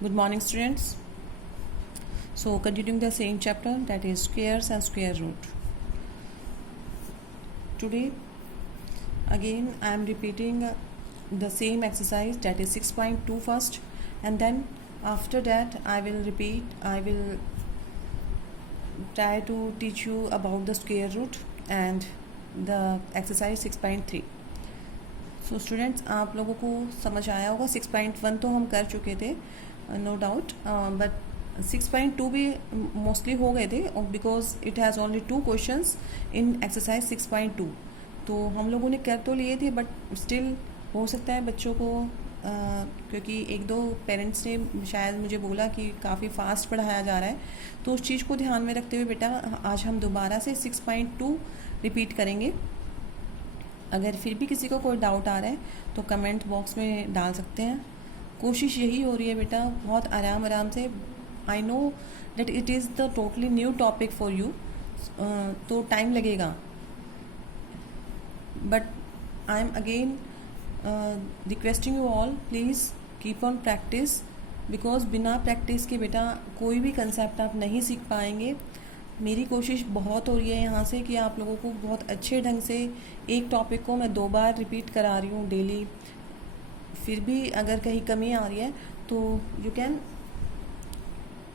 Good morning, students. So, continuing the same chapter, that is squares and square root. Today, again, I am repeating the same exercise, that is 6.2 first, and then after that, I will try to teach you about the square root and the exercise 6.3. So students, आप लोगों को समझ आया होगा. 6.1 तो हम कर चुके थे, नो डाउट, बट 6.2 भी मोस्टली हो गए थे because it has only 2 questions in exercise 6.2. तो हम लोगों ने कर तो लिए थे, बट स्टिल हो सकता है बच्चों को क्योंकि एक दो पेरेंट्स ने शायद मुझे बोला कि काफ़ी फास्ट पढ़ाया जा रहा है, तो उस चीज़ को ध्यान में रखते हुए बेटा आज हम दोबारा से 6.2 रिपीट करेंगे. अगर फिर भी किसी को कोई डाउट आ रहा है तो कमेंट बॉक्स में डाल सकते हैं. कोशिश यही हो रही है बेटा, बहुत आराम से. I know that it is the totally new topic for you, तो टाइम लगेगा, but I am again requesting you all, please keep on practice, because बिना प्रैक्टिस के बेटा कोई भी कंसेप्ट आप नहीं सीख पाएंगे. मेरी कोशिश बहुत हो रही है यहाँ से कि आप लोगों को बहुत अच्छे ढंग से एक टॉपिक को मैं 2 बार रिपीट करा रही हूँ डेली. फिर भी अगर कहीं कमी आ रही है तो you can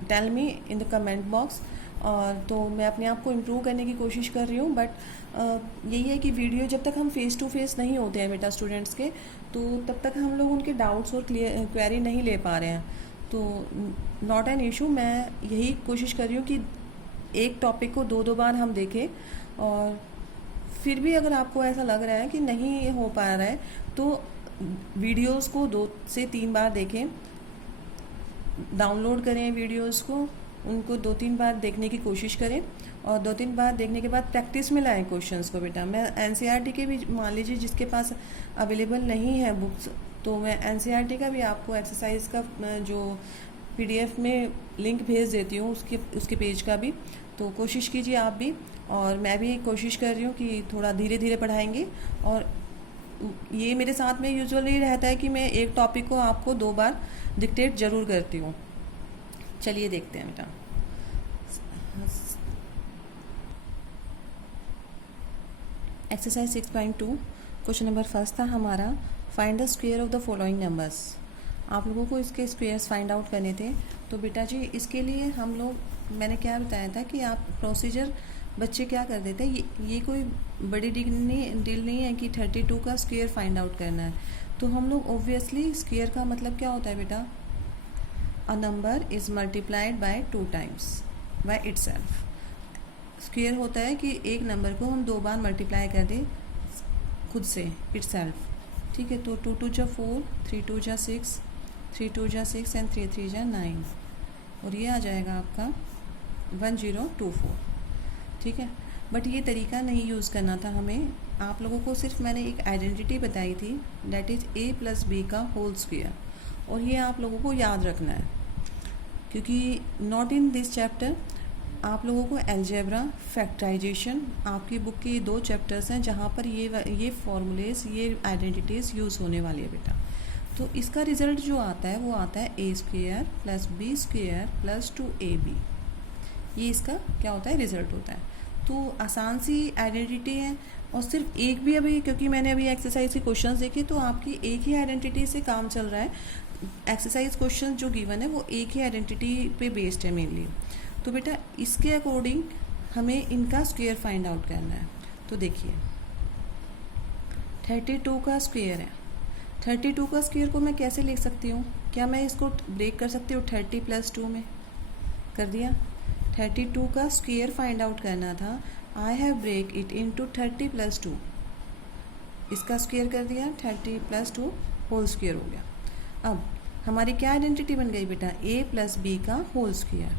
tell me in the comment box. और तो मैं अपने आप को इम्प्रूव करने की कोशिश कर रही हूँ, बट यही है कि वीडियो जब तक हम फेस टू फेस नहीं होते हैं बेटा स्टूडेंट्स के, तो तब तक हम लोग उनके डाउट्स और क्वेरी नहीं ले पा रहे हैं. तो नॉट एन इशू, मैं यही कोशिश कर रही हूँ कि एक टॉपिक को 2 बार हम देखें. और फिर भी अगर आपको ऐसा लग रहा है कि नहीं हो पा रहा है तो वीडियोस को 2 से 3 बार देखें, डाउनलोड करें वीडियोस को, उनको 2-3 बार देखने की कोशिश करें, और 2-3 बार देखने के बाद प्रैक्टिस में लाएं क्वेश्चंस को बेटा. मैं एनसीईआरटी के भी, मान लीजिए जिसके पास अवेलेबल नहीं है बुक्स, तो मैं एनसीईआरटी का भी आपको एक्सरसाइज का जो पीडीएफ में लिंक भेज देती हूँ, उसके पेज का भी. तो कोशिश कीजिए आप भी, और मैं भी कोशिश कर रही हूँ कि थोड़ा धीरे धीरे पढ़ाएंगे. और ये मेरे साथ में यूजुअली रहता है कि मैं एक टॉपिक को आपको 2 बार डिक्टेट ज़रूर करती हूँ. चलिए देखते हैं बेटा. एक्सरसाइज 6.2 क्वेश्चन नंबर फर्स्ट था हमारा, find the square of the following numbers. आप लोगों को इसके स्क्वायर्स फाइंड आउट करने थे. तो बेटा जी इसके लिए हम लोग, मैंने क्या बताया था कि आप प्रोसीजर बच्चे क्या कर देते हैं, ये कोई बड़ी डील नहीं है कि 32 का स्क्वायर फाइंड आउट करना है. तो हम लोग ऑब्वियसली स्क्वायर का मतलब क्या होता है बेटा, a number is multiplied by 2 times by itself. Square होता है कि एक नंबर को हम 2 बार मल्टीप्लाई कर दें खुद से, इटसेल्फ. ठीक है, तो 2 2 जा 4, 3 2 जा 6, 3 2 जा 6 एंड 3 3 जा 9, और ये आ जाएगा आपका 1024. ठीक है, बट ये तरीका नहीं यूज़ करना था हमें. आप लोगों को सिर्फ मैंने एक आइडेंटिटी बताई थी, दैट इज़ a + b का होल स्क्वायर, और ये आप लोगों को याद रखना है, क्योंकि नॉट इन दिस चैप्टर आप लोगों को अलजेब्रा, फैक्टराइजेशन, आपकी बुक के 2 चैप्टर्स हैं जहाँ पर ये फॉर्मूलेस, ये आइडेंटिटीज़ यूज़ होने वाली है बेटा. तो इसका रिज़ल्ट जो आता है वो आता है a² + b² + 2ab. ये इसका क्या होता है, रिज़ल्ट होता है. तो आसान सी आइडेंटिटी है, और सिर्फ एक भी, अभी क्योंकि मैंने अभी एक्सरसाइज के क्वेश्चंस देखे तो आपकी एक ही आइडेंटिटी से काम चल रहा है. एक्सरसाइज क्वेश्चन जो गिवन है वो एक ही आइडेंटिटी पे बेस्ड है मेनली. तो बेटा इसके अकॉर्डिंग हमें इनका स्क्वायर फाइंड आउट करना है. तो देखिए 32 का स्क्वायर है. 32 का स्क्वायर को मैं कैसे लिख सकती हूँ, क्या मैं इसको ब्रेक कर सकती हूँ 30 + 2 में? कर दिया. 32 का स्क्वायर फाइंड आउट करना था, I have break it into 30 + 2. इसका स्क्वायर कर दिया, 30 + 2 होल स्क्वायर हो गया. अब हमारी क्या आइडेंटिटी बन गई बेटा, a + b का होल स्क्वायर.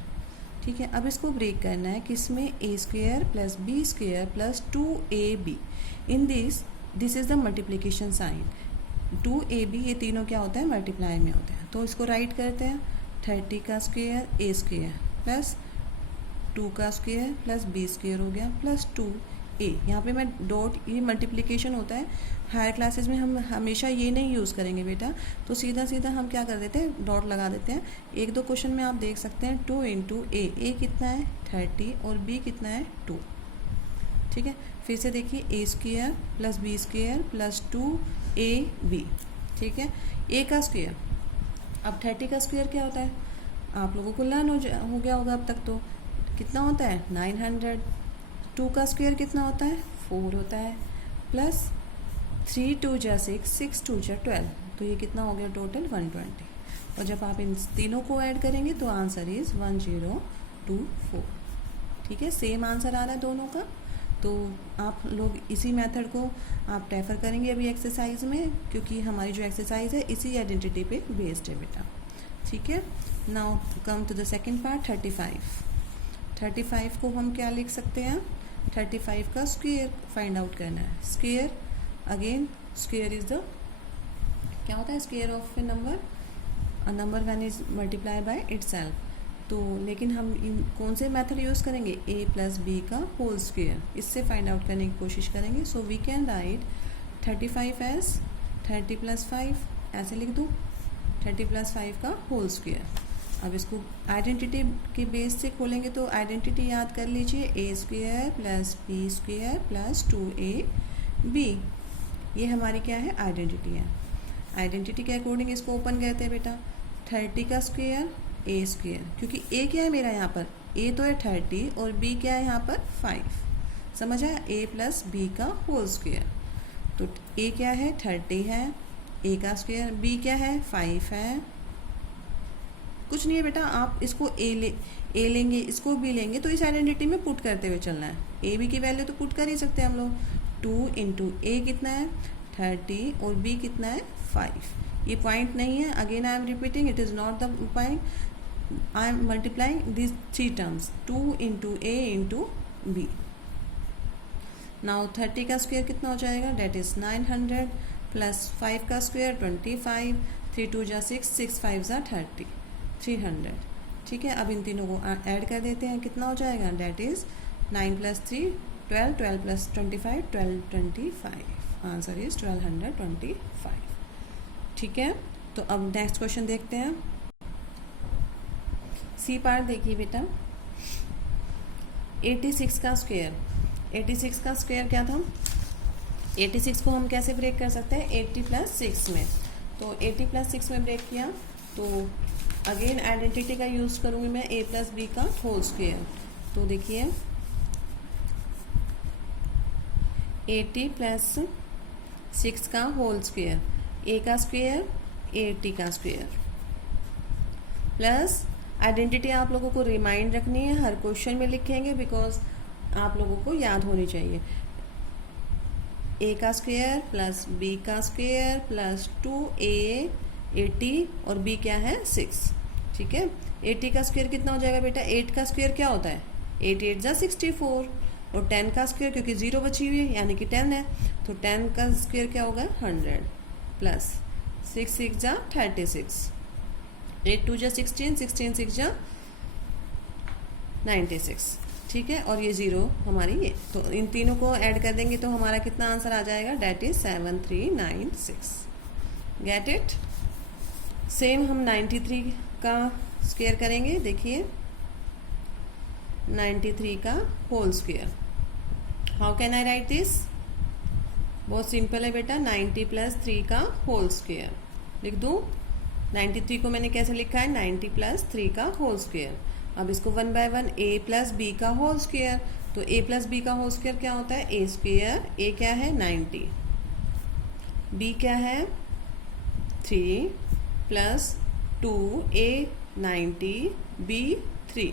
ठीक है, अब इसको ब्रेक करना है किसमें, a² + b² + 2ab. In this is the multiplication sign. 2ab ये तीनों क्या होता है, मल्टीप्लाई में होते हैं. तो इसको राइट करते हैं, 30 का स्क्वायर a² + 2 का स्क्वायर + b² हो गया + 2 ए। यहाँ पे मैं डॉट, ये मल्टीप्लिकेशन होता है, हायर क्लासेस में हम हमेशा ये नहीं यूज़ करेंगे बेटा, तो सीधा सीधा हम क्या कर देते हैं, डॉट लगा देते हैं। एक दो क्वेश्चन में आप देख सकते हैं 2 इंटू ए कितना है 30 और बी कितना है 2। ठीक है, फिर से देखिए a square plus b square plus 2ab। ठीक है, ए का स्क्वेयर, अब 30 का स्क्वेयर क्या होता है, आप लोगों को लर्न हो गया होगा अब तक, तो कितना होता है 900। 2 का स्क्वेयर कितना होता है 4 होता है, प्लस 3 2 जा 6, 6 2 जा 12, तो ये कितना हो गया टोटल 120। और जब आप इन तीनों को ऐड करेंगे तो आंसर इज़ 1024। ठीक है, सेम आंसर आ रहा है दोनों का। तो आप लोग इसी मेथड को आप रेफर करेंगे अभी एक्सरसाइज में, क्योंकि हमारी जो एक्सरसाइज है इसी आइडेंटिटी पे बेस्ड है बेटा। ठीक है, now come to the second part 35। 35 को हम क्या लिख सकते हैं, 35 का स्क्वायर फाइंड आउट करना है। Square, again square is the, क्या होता है square of a number when is multiply by itself. तो लेकिन हम इन कौन से मेथड यूज़ करेंगे, a प्लस बी का होल स्क्वायर, इससे फाइंड आउट करने की कोशिश करेंगे। So we can write 35 as 30 plus 5, ऐसे लिख दूँ, 30 प्लस 5 का होल स्क्वायर। अब इसको आइडेंटिटी के बेस से खोलेंगे तो आइडेंटिटी याद कर लीजिए, a square plus b square plus 2ab। ये हमारी क्या है, आइडेंटिटी है। आइडेंटिटी के अकॉर्डिंग इसको ओपन करते हैं बेटा, 30 का स्क्वायर ए स्क्वायर, क्योंकि ए क्या है मेरा यहाँ पर, ए तो है 30 और बी क्या है यहाँ पर 5। समझ आया, ए प्लस बी का होल स्क्वायर। तो ए क्या है 30 है, ए का स्क्वायर, बी क्या है 5 है। कुछ नहीं है बेटा, आप इसको ए लेंगे, इसको बी लेंगे, तो इस आइडेंटिटी में पुट करते हुए चलना है। ए बी की वैल्यू तो पुट कर ही सकते हैं हम लोग। 2 इंटू ए कितना है 30 और बी कितना है 5। ये पॉइंट नहीं है, again I am repeating, it is not the point, I am multiplying these three terms, 2 into a into b. Now 30 का स्क्वायर कितना हो जाएगा, that is 900 प्लस 5 का स्क्वायर 25, 3 2 जा 6, 6 5 जा 30, 300। ठीक है, अब इन तीनों को ऐड कर देते हैं, कितना हो जाएगा, that is 9 plus 3 12, 12 plus 25 1225। Answer is 1225। ठीक है, तो अब नेक्स्ट क्वेश्चन देखते हैं। सी पार्ट देखिए बेटा, 86 का स्क्वायर, 86 का स्क्वायर क्या था, 86 को हम कैसे ब्रेक कर सकते हैं, 80 प्लस 6 में। तो 80 प्लस 6 में ब्रेक किया तो अगेन आइडेंटिटी का यूज़ करूँगी मैं, a प्लस बी का होल स्क्वायर। तो देखिए 80 प्लस 6 का होल स्क्वायर, a का स्क्वायर 80 का स्क्वायर, प्लस आइडेंटिटी आप लोगों को रिमाइंड रखनी है, हर क्वेश्चन में लिखेंगे बिकॉज आप लोगों को याद होनी चाहिए। a का स्क्वायर प्लस b का स्क्वायर प्लस 2a 80 और b क्या है 6। ठीक है, 80 का स्क्वायर कितना हो जाएगा बेटा, 8 का स्क्वायर क्या होता है, 8 8 जा 64 और 10 का स्क्वायर क्योंकि 0 बची हुई है यानी कि 10 है, तो 10 का स्क्वायर क्या होगा 100 प्लस 6 6 जा 36, 8 2 जा 16, 16 6 जा 96। ठीक है, और ये 0 हमारी ये, तो इन तीनों को ऐड कर देंगे तो हमारा कितना आंसर आ जाएगा, that is 7396। Get it. Same हम 93 का स्क्वायर करेंगे, देखिए 93 का whole square. How can I write this, बहुत सिंपल है बेटा, 90 प्लस 3 का होल स्क्वायर लिख दूँ। 93 को मैंने कैसे लिखा है, 90 प्लस 3 का होल स्क्वायर। अब इसको 1 बाय 1 a प्लस बी का होल स्क्वायर, तो a प्लस बी का होल स्क्वायर क्या होता है, a स्क्वायर, a क्या है 90, b क्या है 3 plus 2a 90 b 3,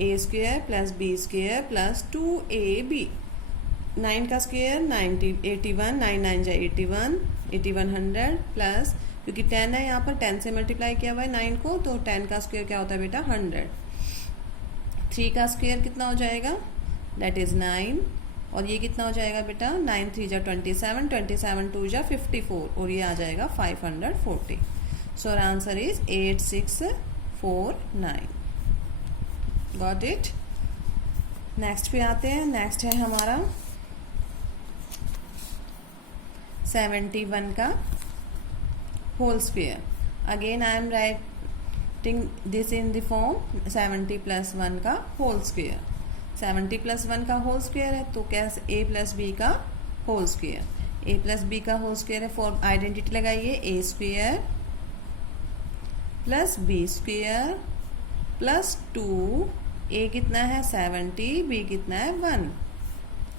a square plus b square plus 2ab। 9 का स्क्वायर 90 81, 9 9 जा 81, 8100 प्लस, क्योंकि 10 है यहाँ पर 10 से मल्टीप्लाई किया हुआ है 9 को, तो 10 का स्क्वायर क्या होता है बेटा 100। 3 का स्क्वायर कितना हो जाएगा, दैट इज़ 9, और ये कितना हो जाएगा बेटा 9 3 जा 27, 27 2 जा 54 और ये आ जाएगा 540। So our answer is 8649। Got it. Next पे आते हैं, नेक्स्ट है हमारा 71 का whole square. Again I am writing this in the form 70 plus 1 का होल स्क्वेयर। 70 प्लस 1 का होल स्क्वेयर है तो क्या a प्लस बी का whole square. a plus b का होल स्क्वेयर है, फॉर आइडेंटिटी लगाइए, a square plus b square plus 2, a कितना है 70, b कितना है 1।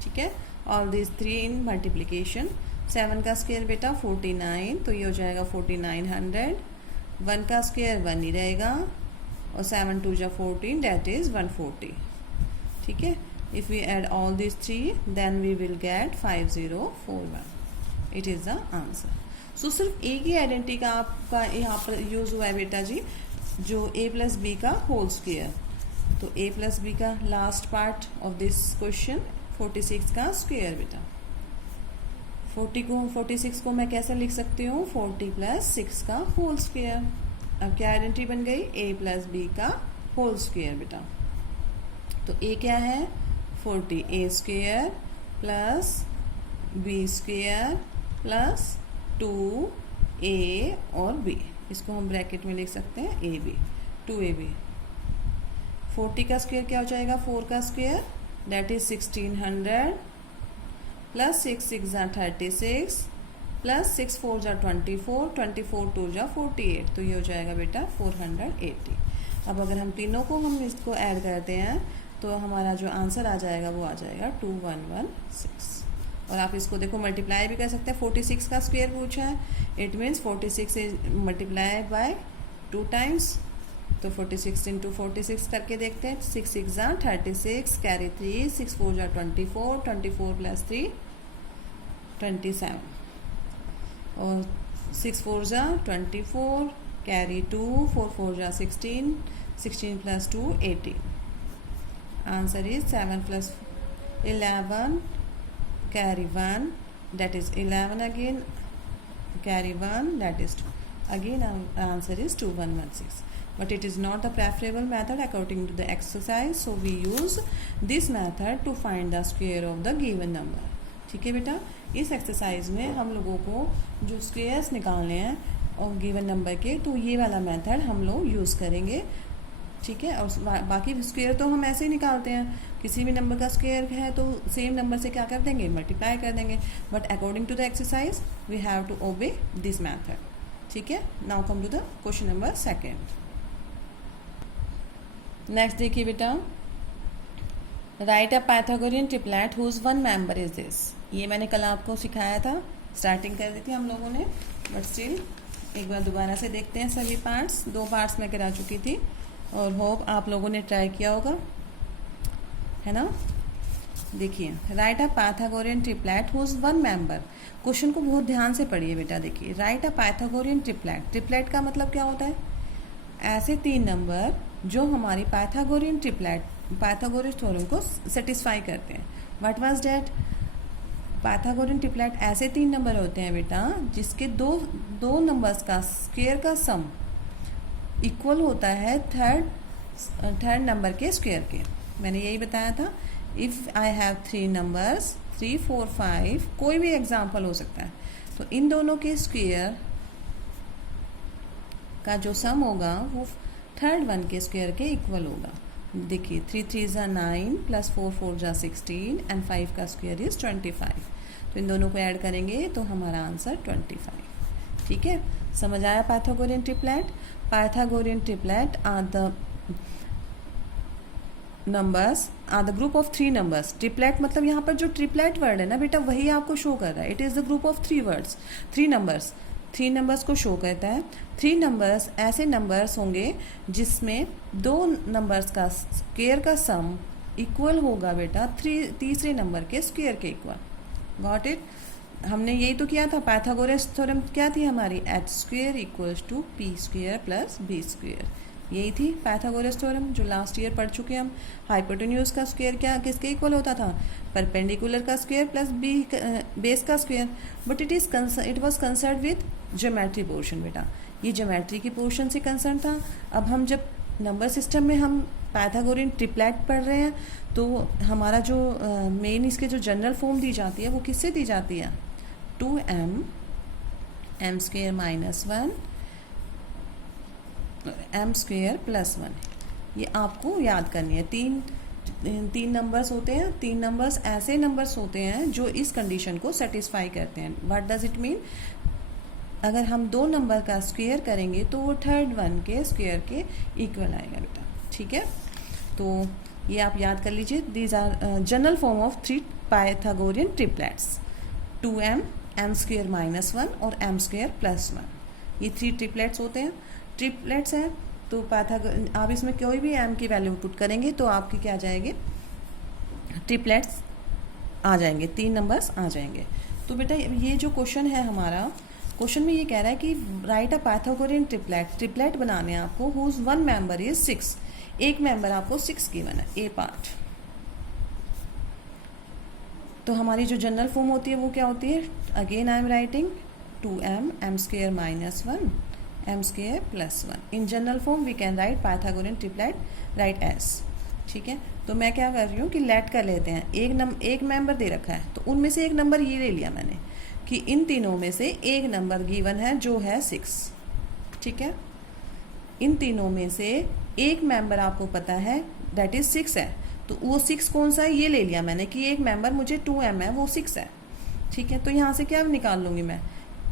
ठीक है, ऑल दिस 3 इन मल्टीप्लीकेशन। 7 का स्क्वायर बेटा 49, तो ये हो जाएगा 4900। 1 का स्क्वायर 1 ही रहेगा और 7 2 जा 14, डेट इज 140। ठीक है, if we add all this 3 then we will get 5041। It is the answer. So सिर्फ एक ही आइडेंटिटी का आपका यहाँ पर यूज हुआ है बेटा जी, जो a प्लस बी का होल स्क्वायर। तो a प्लस बी का last part of this question 46 का स्क्वायर बेटा। 46 को मैं कैसे लिख सकती हूँ, 40 प्लस 6 का होल स्क्वायर। अब क्या आइडेंटिटी बन गई, a प्लस बी का होल स्क्वायर बेटा। तो a क्या है 40, a square plus b square plus 2a और b, इसको हम ब्रैकेट में लिख सकते हैं ab, 2ab। 40 का स्क्वायर क्या हो जाएगा, 4 का स्क्वायर दैट इज 1600 प्लस 6 6 जा 36 प्लस 6 4 जा 24, 24 2 जा 48, तो ये हो जाएगा बेटा 480। अब अगर हम तीनों को हम इसको ऐड करते हैं तो हमारा जो आंसर आ जाएगा वो आ जाएगा 2116। और आप इसको देखो मल्टीप्लाई भी कर सकते हैं, 46 का स्क्वायर पूछा है, it means 46 is multiply bye 2 times. तो 46 इंटू 46 करके देखते हैं, 6 6 जा 36, कैरी 3, 6 4 जा 24, 24 प्लस 3 27, और 6 4 जा 24, कैरी 2, 4 4 जा 16, 16 plus 2 18। Answer is 7 plus 11 carry 1, that is 11 again, carry 1, that is 2. Again our answer is 2116, but it is not the preferable method according to the exercise, so we use this method to find the square of the given number. ठीक है बेटा, इस exercise में हम लोगों को जो squares निकालने हैं और गिवन नंबर के, तो ये वाला मेथड हम लोग यूज़ करेंगे। ठीक है, और बाकी स्क्वेयर तो हम ऐसे ही निकालते हैं, किसी भी नंबर का स्क्वेयर है तो सेम नंबर से क्या कर देंगे, मल्टीप्लाई कर देंगे, but according to the exercise we have to obey this method. ठीक है, now come to the question number 2। Next देखिए बेटा, write a Pythagorean triplet whose one member is this. ये मैंने कल आपको सिखाया था, स्टार्टिंग कर दी थी हम लोगों ने, बट स्टिल एक बार दोबारा से देखते हैं सभी पार्ट्स। 2 पार्ट्स में करा चुकी थी और होप आप लोगों ने ट्राई किया होगा, है ना। देखिए, write a Pythagorean triplet whose one member. Question को बहुत ध्यान से पढ़िए बेटा। देखिए, write a Pythagorean triplet, triplet का मतलब क्या होता है, ऐसे 3 नंबर जो हमारी पाइथागोरियन ट्रिपलेट, पाइथागोरस थ्योरम को सेटिस्फाई करते हैं। What was that, Pythagorean triplet ऐसे 3 नंबर होते हैं बेटा जिसके दो नंबर्स का स्क्वायर का सम इक्वल होता है थर्ड नंबर के स्क्वायर के। मैंने यही बताया था, इफ़ आई हैव 3 नंबर्स 3 4 5, कोई भी एग्जाम्पल हो सकता है, तो इन दोनों के स्क्वायर का जो सम होगा वो थर्ड वन के स्क्वायर के इक्वल होगा। देखिए, 3 3 जा 9 प्लस 4 4 जा 16 एंड 5 का स्क्वायर इज 25। तो इन दोनों को ऐड करेंगे तो हमारा आंसर 25। ठीक है, समझ आया Pythagorean triplet. Pythagorean triplet are the numbers, are the group of 3 numbers. Triplet मतलब यहाँ पर जो ट्रिपलेट वर्ड है ना बेटा, वही आपको शो कर रहा है। It is the group of 3 words, 3 numbers, 3 numbers को शो करता है। 3 नंबर्स ऐसे नंबर्स होंगे जिसमें 2 नंबर्स का स्क्वायर का सम इक्वल होगा बेटा तीसरे नंबर के स्क्वायर के इक्वल। Got it. हमने यही तो किया था, पाइथागोरस थ्योरम क्या थी हमारी, h square equals to p square plus b square. यही थी पाइथागोरस थ्योरम जो लास्ट ईयर पढ़ चुके हम। हाइपोटेन्यूज का स्क्वायर क्या किसके इक्वल होता था, परपेंडिकुलर का स्क्वायर प्लस बी बेस का square, but it was concern with geometry portion बेटा। ये ज्योमेट्री की पोर्शन से कंसर्न था। अब हम जब नंबर सिस्टम में हम पाइथागोरियन ट्रिपलेट पढ़ रहे हैं तो हमारा जो मेन इसके जो जनरल फॉर्म दी जाती है वो किससे दी जाती है, 2m m square minus 1 m square plus 1। ये आपको याद करनी है। तीन नंबर्स होते हैं, तीन नंबर्स ऐसे नंबर्स होते हैं जो इस कंडीशन को सेटिस्फाई करते हैं। What does it mean? अगर हम दो नंबर का स्क्वायर करेंगे तो वो थर्ड वन के स्क्वायर के इक्वल आएगा बेटा, ठीक है। तो ये आप याद कर लीजिए। These are general form of 3 Pythagorean triplets, 2m m square minus 1 और m स्क्वायर प्लस 1। ये 3 ट्रिपलेट्स होते हैं, ट्रिपलेट्स हैं। तो आप इसमें कोई भी m की वैल्यू पुट करेंगे तो आपकी क्या आ जाएगी, ट्रिपलेट्स आ जाएंगे, 3 नंबर्स आ जाएंगे। तो बेटा ये जो क्वेश्चन है हमारा, क्वेश्चन में ये कह रहा है कि राइट अ पाइथागोरियन ट्रिपलेट बनाने हैं आपको हुज वन मेंबर इज 6। एक मेंबर आपको 6 गिवन है, ए पार्ट। तो हमारी जो जनरल फॉर्म होती है वो क्या होती है? Again I am writing 2m m square minus 1 m square plus 1। In general form we can write Pythagorean triplet right s, ठीक है। तो मैं क्या कर रही हूँ कि लेट कर लेते हैं। एक मेंबर दे रखा है तो उनमें से एक नंबर ये ले लिया मैंने कि इन तीनों में से एक नंबर गिवन है जो है 6, ठीक है। इन तीनों में से एक मेंबर आपको पता है दैट इज 6 है, तो वो 6 कौन सा है ये ले लिया मैंने कि एक मेंबर मुझे 2m है, वो 6 है, ठीक है। तो यहाँ से क्या निकाल लूँगी मैं,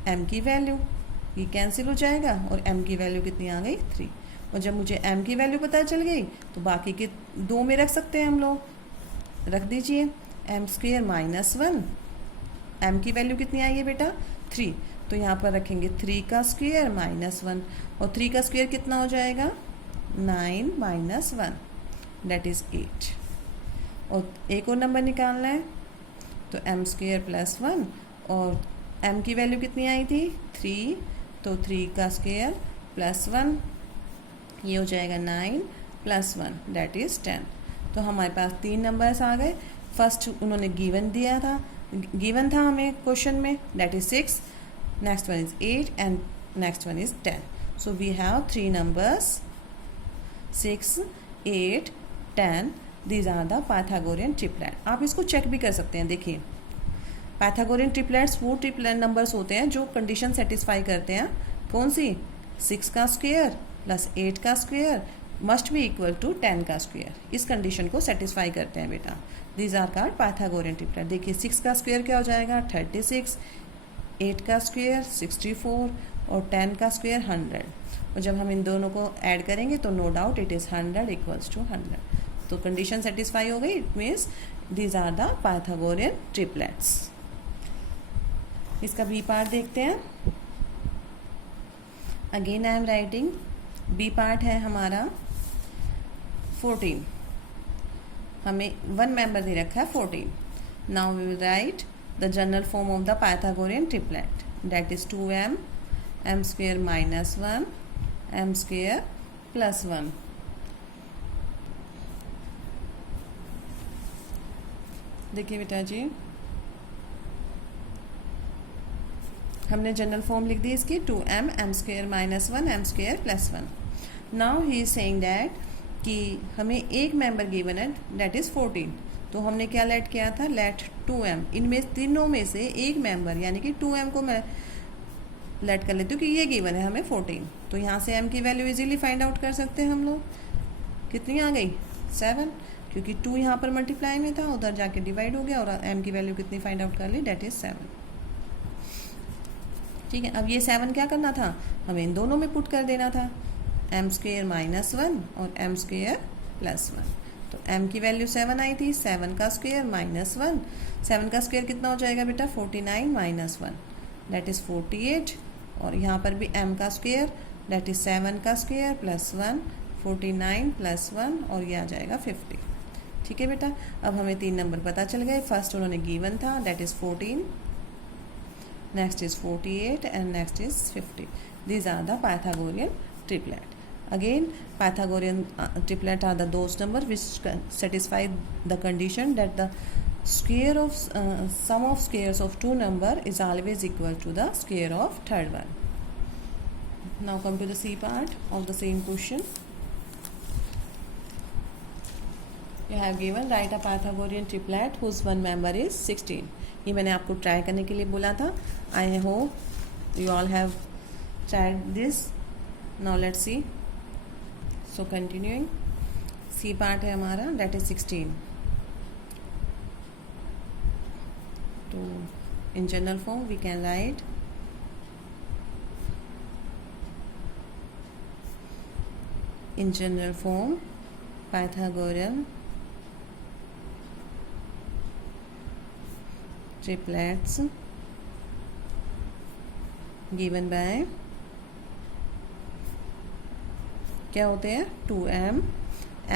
m की वैल्यू, ये कैंसिल हो जाएगा और m की वैल्यू कितनी आ गई 3। और जब मुझे m की वैल्यू पता चल गई तो बाकी के 2 में रख सकते हैं हम लोग, रख दीजिए m स्क्वायर माइनस 1, m की वैल्यू कितनी आई है बेटा 3। तो यहाँ पर रखेंगे 3 का स्क्वायर माइनस 1 और 3 का स्क्वायर कितना हो जाएगा 9 माइनस 1 दैट इज़ 8। और एक और नंबर निकालना है तो m स्क्वायर प्लस 1 और m की वैल्यू कितनी आई थी 3, तो 3 का स्क्वायर प्लस 1 ये हो जाएगा 9 प्लस 1 दैट इज़ 10। तो हमारे पास 3 नंबर्स आ गए। फर्स्ट उन्होंने गिवन था हमें क्वेश्चन में that is 6, next one is 8 and next one is 10। So we have 3 numbers 6, 8, 10। These are the Pythagorean triplet. आप इसको चेक भी कर सकते हैं। देखिए पाइथागोरियन ट्रिपलेट्स वो ट्रिपलेट नंबर्स होते हैं जो कंडीशन सेटिस्फाई करते हैं। कौन सी? 6 का स्क्वायर प्लस 8 का square must be equal to 10 का स्क्वायर। इस कंडीशन को सेटिस्फाई करते हैं बेटा। These are called Pythagorean triplet. देखिए 6 का स्क्वायर क्या हो जाएगा 36, 8 का स्क्वायर 64 और 10 का स्क्वायर 100। और जब हम इन दोनों को ऐड करेंगे तो no doubt it is 100 equals to 100। तो कंडीशन सेटिस्फाई हो गई, it means these are the Pythagorean triplets. इसका बी पार्ट देखते हैं। Again I am writing b part है हमारा 14। हमें वन मेंबर दे रखा है 14। Now we will write the general form of the Pythagorean triplet that is 2m m square minus 1 m square plus 1। देखिए बेटा जी हमने जनरल फॉर्म लिख दी इसकी 2m m square minus 1 m square plus 1। Now he is saying that कि हमें एक member given है that is 14। तो हमने क्या लेट किया था, लेट 2m। इनमें तीनों में से एक मेंबर यानी कि 2m को मैं लेट कर लेती हूँ कि ये गिवन है हमें 14। तो यहाँ से m की वैल्यू इजीली फाइंड आउट कर सकते हैं हम लोग। कितनी आ गई 7, क्योंकि 2 यहाँ पर मल्टीप्लाई में था, उधर जाके डिवाइड हो गया और m की वैल्यू कितनी फाइंड आउट कर ली दैट इज़ 7। ठीक है, अब ये 7 क्या करना था, हमें इन दोनों में पुट कर देना था, m स्क्वायर माइनस 1 और m स्क्वायर प्लस 1। तो m की वैल्यू 7 आई थी, 7 का स्क्वायर माइनस 1, 7 का स्क्वायर कितना हो जाएगा बेटा 49 माइनस 1 दैट इज़ 48। और यहाँ पर भी m का स्क्वायर दैट इज़ 7 का स्क्वायर प्लस 1, 49 प्लस 1 और ये आ जाएगा 50। ठीक है बेटा, अब हमें 3 नंबर पता चल गए। फर्स्ट उन्होंने गिवन था that is 14, next is 48 and next is 50. These are the Pythagorean triplet. Again Pythagorean triplet are those number which satisfy the condition that the square of sum of squares of two number is always equal to the square of third one. Now come to the C part of the same question. You have given write a Pythagorean triplet whose one member is 16. ये मैंने आपको try करने के लिए बोला था. I hope you all have tried this. Now let's see. So continuing, c part है हमारा, दैट इज 16. तो in general form we can write in general form Pythagorean triplets given by क्या होते हैं 2m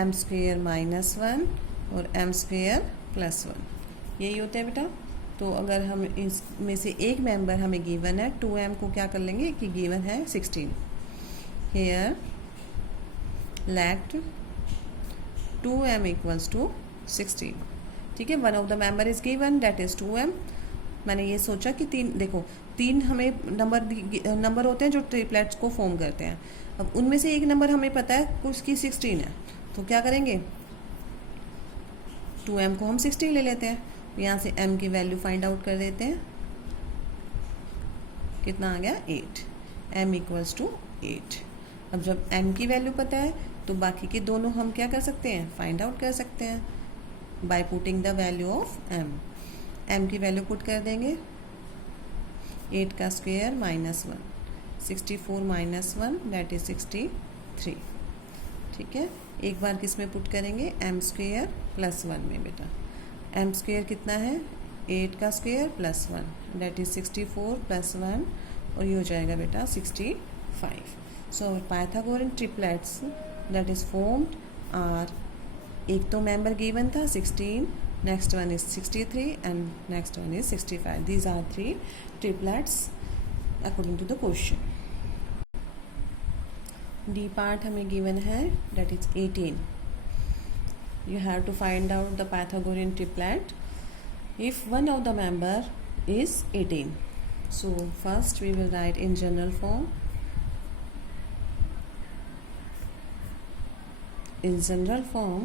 m स्क्वेयर माइनस 1 और m square plus 1. यही होते हैं बेटा. तो अगर हम इसमें से एक मेंबर हमें गिवन है 2m को क्या कर लेंगे कि गिवन है 16. Here let 2m equals to 16. ठीक है. One of the member is given that is 2m. मैंने ये सोचा कि तीन हमें नंबर होते हैं जो ट्रिपलेट्स को फॉर्म करते हैं. अब उनमें से एक नंबर हमें पता है उसकी 16 है, तो क्या करेंगे 2m को हम 16 ले लेते हैं. यहाँ से m की वैल्यू फाइंड आउट कर देते हैं. कितना आ गया 8. m equals to 8. अब जब m की वैल्यू पता है तो बाकी के दोनों हम क्या कर सकते हैं फाइंड आउट कर सकते हैं by putting the value of m. m की वैल्यू पुट कर देंगे. 8 का square minus 1, 64 minus 1 that is 63. ठीक है. एक बार किस में पुट करेंगे m स्क्वायर प्लस 1 में बेटा. m स्क्वेयर कितना है 8 का square plus 1 that is 64 plus 1 और ये हो जाएगा बेटा 65. So Pythagorean triplets that is formed are, एक तो मेंबर गिवन था 16, next one is 63 and next one is 65. These are 3 triplets according to the question. D part हमें गिवन है that is 18. You have to find out the Pythagorean triplet if one of the member is 18. So first we will write in general form. In general form,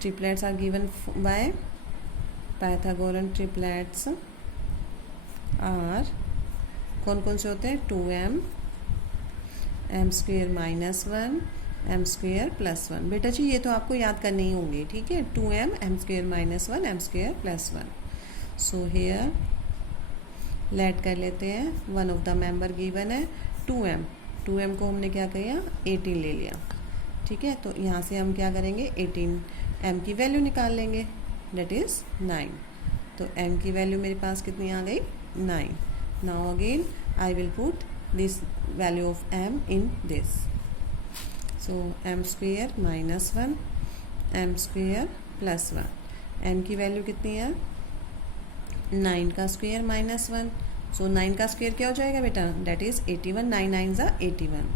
triplets are given by Pythagorean triplets are कौन से होते हैं 2m m square minus 1 m square plus 1. बेटा जी ये तो आपको याद करने ही होंगे. ठीक है. 2m m square minus 1 m square plus 1. So here let कर लेते हैं. One of the member given है 2m. 2m को हमने क्या किया 18 ले लिया. ठीक है. तो यहाँ से हम क्या करेंगे 18 m की वैल्यू निकाल लेंगे दैट इज़ 9. तो m की वैल्यू मेरे पास कितनी आ गई 9. Now again I will put this value of m in this. So m square minus 1 m square plus 1. m की वैल्यू कितनी है 9 का स्क्वेयर माइनस 1. सो 9 का स्क्वेयर क्या हो जाएगा बेटा दैट इज़ 81. 9 9 ज़ा 81.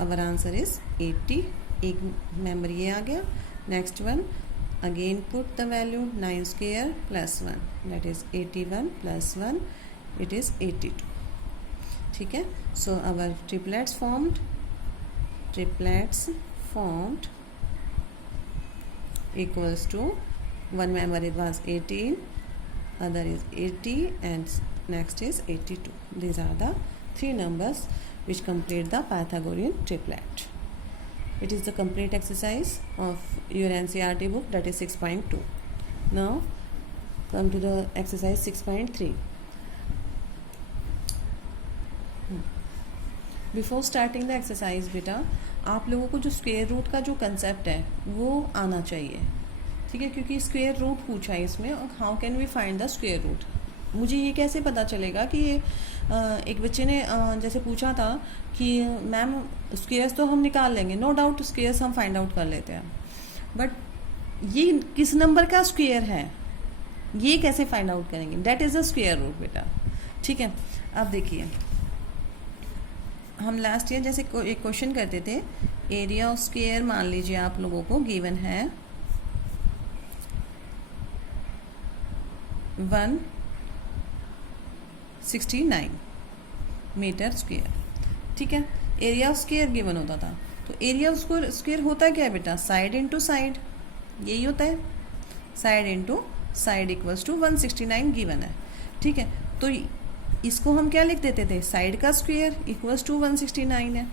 Our answer is 80. एक मेंबर ये आ गया. Next one again put the value 9 square plus 1 that is 81 plus 1 it is 82. ठीक है. सो अवर triplets formed equals to one member it was 18, other is 80 and next is 82. These are the 3 numbers which complete the Pythagorean triplet. It is the complete exercise of your NCERT book, that is 6.2. Now come to the exercise 6.3. Before starting the exercise बेटा आप लोगों को जो square root का जो concept है वो आना चाहिए. ठीक है. क्योंकि स्क्वायर रूट पूछा है इसमें. How can we find the square root. मुझे ये कैसे पता चलेगा कि ये एक बच्चे ने जैसे पूछा था कि मैम स्क्वायर्स तो हम निकाल लेंगे. नो डाउट स्क्वायर्स हम फाइंड आउट कर लेते हैं, बट ये किस नंबर का स्क्वायर है ये कैसे फाइंड आउट करेंगे. That is the square root बेटा. ठीक है. अब देखिए हम लास्ट ईयर जैसे एक क्वेश्चन करते थे. एरिया ऑफ स्क्वायर मान लीजिए आप लोगों को गिवन है 169 मीटर स्क्वायर. ठीक है. एरिया ऑफ स्क्वायर गिवन होता था. तो एरिया ऑफ स्क्वायर होता क्या है बेटा साइड इनटू साइड. यही होता है side into side equals to 169 given है, ठीक है। तो इसको हम क्या लिख देते थे, साइड का स्क्वायर इक्वल्स टू 169 है,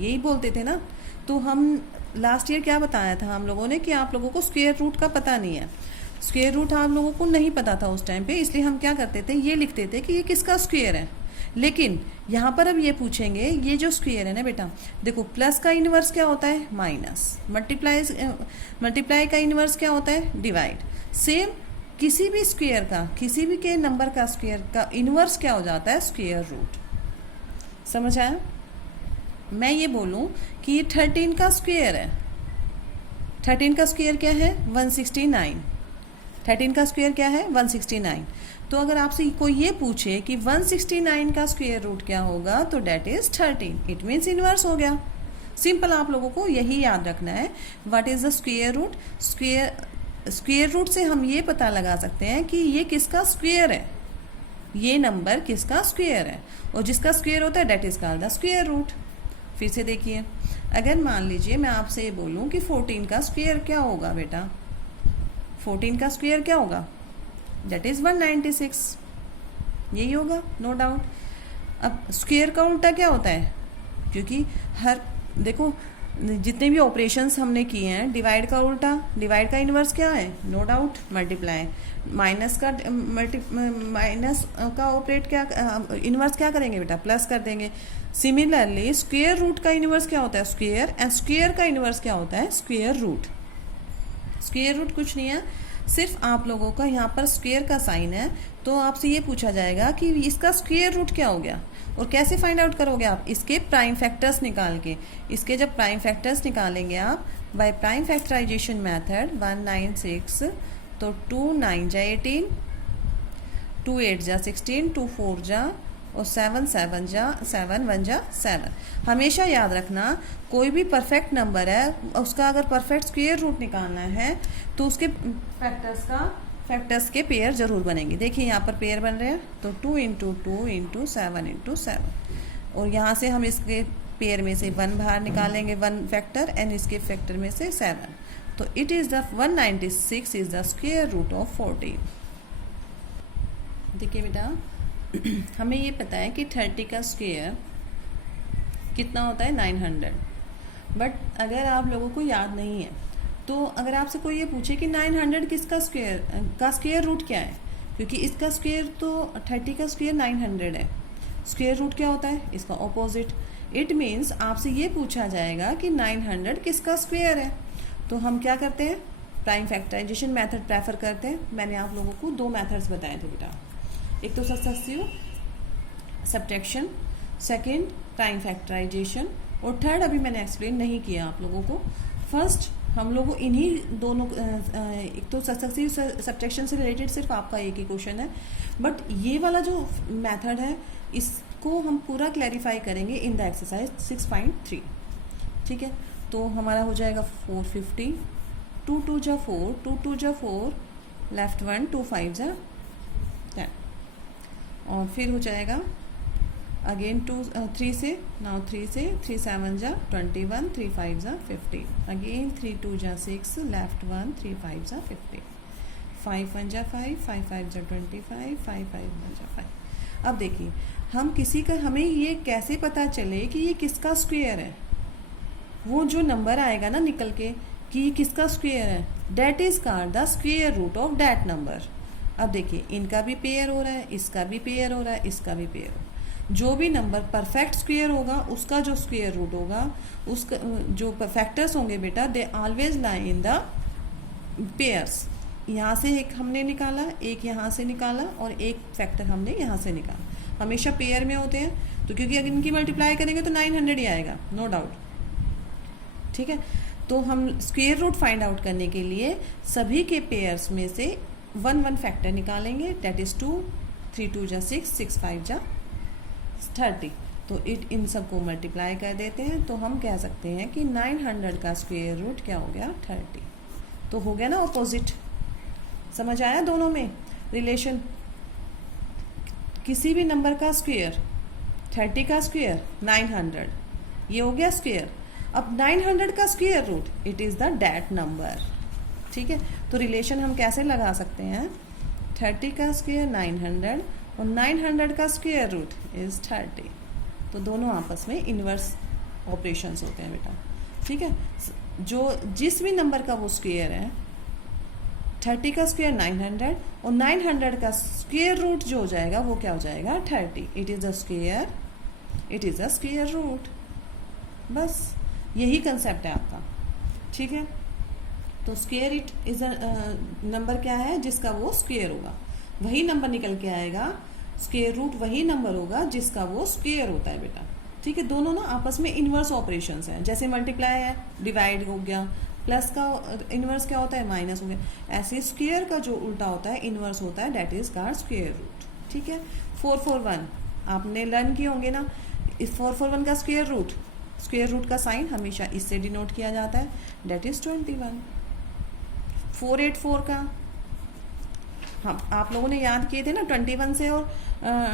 यही बोलते थे ना। तो हम लास्ट ईयर क्या बताया था हम लोगों ने कि आप लोगों को स्क्वायर रूट का पता नहीं है, स्क्वायर रूट आप लोगों को नहीं पता था उस टाइम पे, इसलिए हम क्या करते थे, ये लिखते थे कि ये किसका स्क्वायर है। लेकिन यहाँ पर अब ये पूछेंगे, ये जो स्क्वायर है ना बेटा, देखो प्लस का इन्वर्स क्या होता है, माइनस, मल्टीप्लाई का इन्वर्स क्या होता है, डिवाइड। सेम किसी भी स्क्वायर का, किसी भी के नंबर का स्क्वायर का इन्वर्स क्या हो जाता है, स्क्वायर रूट। समझ आया। मैं ये बोलूँ कि ये 13 का स्क्वायर है, 13 का स्क्वायर क्या है, 169। 13 का स्क्वायर क्या है, 169। तो अगर आपसे कोई ये पूछे कि 169 का स्क्वायर रूट क्या होगा, तो that is 13, it means inverse हो गया। सिंपल आप लोगों को यही याद रखना है, what is the square root. Square root से हम ये पता लगा सकते हैं कि ये किसका स्क्वायर है, ये नंबर किसका स्क्वायर है, और जिसका स्क्वायर होता है that is called the square root. फिर से देखिए, अगर मान लीजिए मैं आपसे ये बोलूँ कि 14 का स्क्वायर क्या होगा बेटा, 14 का स्क्वायर क्या होगा, दैट इज 196, यही होगा, नो डाउट। अब स्क्वायर का उल्टा क्या होता है, क्योंकि हर देखो जितने भी ऑपरेशंस हमने किए हैं, डिवाइड का उल्टा, डिवाइड का इन्वर्स क्या है, नो डाउट मल्टीप्लाई। माइनस का ऑपरेट क्या, इन्वर्स क्या करेंगे बेटा, प्लस कर देंगे। सिमिलरली स्क्वायर रूट का इन्वर्स क्या होता है, स्क्वायर, एंड स्क्वायर का इन्वर्स क्या होता है, स्क्वायर रूट। स्क्वायर रूट कुछ नहीं है, सिर्फ आप लोगों का यहाँ पर स्क्वायर का साइन है, तो आपसे ये पूछा जाएगा कि इसका स्क्वायर रूट क्या हो गया। और कैसे फाइंड आउट करोगे आप, इसके प्राइम फैक्टर्स निकाल के। इसके जब प्राइम फैक्टर्स निकालेंगे आप बाय प्राइम फैक्टराइजेशन मेथड, 196, तो 2 9 जा 18, 2 8 जा 16, 2 4 जा और 7 7 जा 7 1 जा 7। हमेशा याद रखना, कोई भी परफेक्ट नंबर है उसका अगर परफेक्ट स्क्वायर रूट निकालना है तो उसके फैक्टर्स के पेयर जरूर बनेंगे। देखिए यहाँ पर पेयर बन रहे हैं, तो 2 × 2 × 7 × 7, और यहाँ से हम इसके पेयर में से 1 बाहर निकालेंगे, 1 फैक्टर, एंड इसके फैक्टर में से 7, तो it is the 196 is the square root of 14। देखिए बेटा, हमें ये पता है कि 30 का स्क्वायर कितना होता है, 900। बट अगर आप लोगों को याद नहीं है, तो अगर आपसे कोई ये पूछे कि 900 किसका स्क्वायर रूट क्या है, क्योंकि इसका स्क्वायर तो 30 का स्क्वायर 900 है, स्क्वायर रूट क्या होता है, इसका ऑपोजिट। इट मीन्स आपसे ये पूछा जाएगा कि 900 किसका स्क्वायर है, तो हम क्या करते हैं, प्राइम फैक्टराइजेशन मेथड प्रेफर करते हैं। मैंने आप लोगों को 2 मेथड्स बताए थे बेटा, एक तो successive subtraction, second prime factorization, और थर्ड अभी मैंने एक्सप्लेन नहीं किया आप लोगों को। फर्स्ट हम लोग इन्हीं दोनों, एक तो सक्सेसिव सब्ट्रैक्शन से रिलेटेड सिर्फ आपका एक ही क्वेश्चन है, बट ये वाला जो मेथड है इसको हम पूरा क्लैरिफाई करेंगे इन द एक्सरसाइज 6.3, ठीक है। तो हमारा हो जाएगा 450, 2 2 जा 4, 2 2 जा 4, लेफ्ट 1, 2 5 जा 10, और फिर हो जाएगा अगेन 3 से, नाउ 3 से, 3 7 जा 21, 3 5 जा 50, अगेन 3 2 जा 6, लेफ्ट 1, 3 5 जा 50, 5 1 जा 5, 5 5 जा 25, 5 5 1 जा 5। अब देखिए, हमें ये कैसे पता चले कि ये किसका स्क्वायर है, वो जो नंबर आएगा ना निकल के कि ये किसका स्क्वायर है, that is called the square root of that number. अब देखिए, इनका भी पेयर हो रहा है, इसका भी पेयर हो रहा है, इसका भी पेयर हो रहा है। जो भी नंबर परफेक्ट स्क्वायर होगा उसका जो स्क्वायर रूट होगा, उसका जो फैक्टर्स होंगे बेटा, they always lie in the pairs. यहाँ से एक हमने निकाला, एक यहाँ से निकाला, और एक फैक्टर हमने यहाँ से निकाला, हमेशा पेयर में होते हैं। तो क्योंकि अगर इनकी मल्टीप्लाई करेंगे तो 900 ही आएगा, नो डाउट, ठीक है। तो हम स्क्वायर रूट फाइंड आउट करने के लिए सभी के पेयर्स में से 1 1 फैक्टर निकालेंगे, दैट इज 2, 3 2 जा 6, 6 5 जा 30, तो इन सबको मल्टीप्लाई कर देते हैं, तो हम कह सकते हैं कि 900 का स्क्वायर रूट क्या हो गया, 30। तो हो गया ना ऑपोजिट। समझ आया दोनों में रिलेशन, किसी भी नंबर का स्क्वायर, 30 का स्क्वायर 900, ये हो गया स्क्वायर। अब 900 का square root, it is the that number, ठीक है, तो रिलेशन हम कैसे लगा सकते हैं, 30 का स्क्वायर 900 और 900 का स्क्वायर रूट इज़ 30, तो दोनों आपस में इन्वर्स ऑपरेशंस होते हैं बेटा। ठीक है, जो जिस भी नंबर का वो स्क्वायर है, 30 का स्क्वायर 900 और 900 का स्क्वायर रूट जो हो जाएगा वो क्या हो जाएगा 30, it is a square root. बस यही कंसेप्ट है आपका। ठीक है, तो स्क्वायर इट इज नंबर क्या है जिसका वो स्क्वायर होगा, वही नंबर निकल के आएगा। स्क्वायर रूट वही नंबर होगा जिसका वो स्क्वायर होता है बेटा। ठीक है, दोनों ना आपस में इन्वर्स ऑपरेशंस हैं। जैसे मल्टीप्लाई है, डिवाइड हो गया, प्लस का इन्वर्स क्या होता है, माइनस हो गया। ऐसे स्क्वायर का जो उल्टा होता है, इन्वर्स होता है, that is called square root. ठीक है, 441 आपने लर्न किए होंगे ना। इस 441 का स्क्वायर रूट का साइन हमेशा इससे डिनोट किया जाता है, डेट इज 21। 484 का हाँ आप लोगों ने याद किए थे ना, 21 से और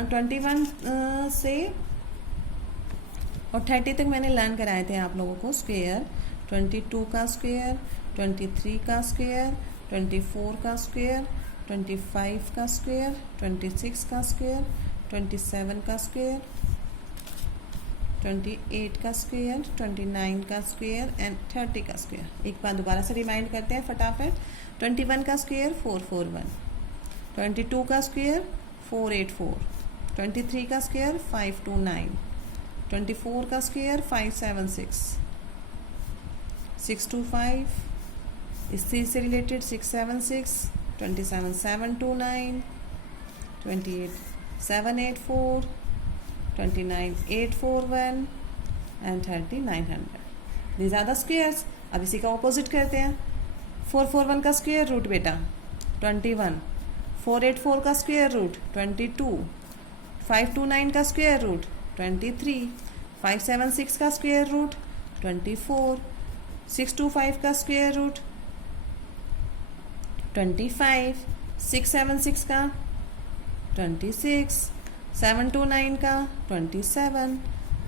21 से और 30 तक मैंने लर्न कराए थे आप लोगों को स्क्वायर। 22 का स्क्वायर, 23 का स्क्वायर, 24 का स्क्वायर, 25 का स्क्वायर, 26 का स्क्वायर, 27 का स्क्वायर, 28 का स्क्वायर, 29 का स्क्वायर एंड 30 का स्क्वायर। एक बार दोबारा से रिमाइंड करते हैं फटाफट। 21 का स्क्वायर 441, 22 का स्क्वायर 484, 23 का स्क्वायर 529, 24 का स्क्वायर 576, 625, इसी से related 676, 27 729, 28 784, 29 841 and 30 900। These are the squares. अब इसी का ऑपोजिट करते हैं। 441 का स्क्वायर रूट बेटा 21, 484 का स्क्वायर रूट 22, 529 का स्क्वायर रूट 23, 576 का स्क्वायर रूट 24, 625 का स्क्वायर रूट 25, 676 का 26, 729 का 27,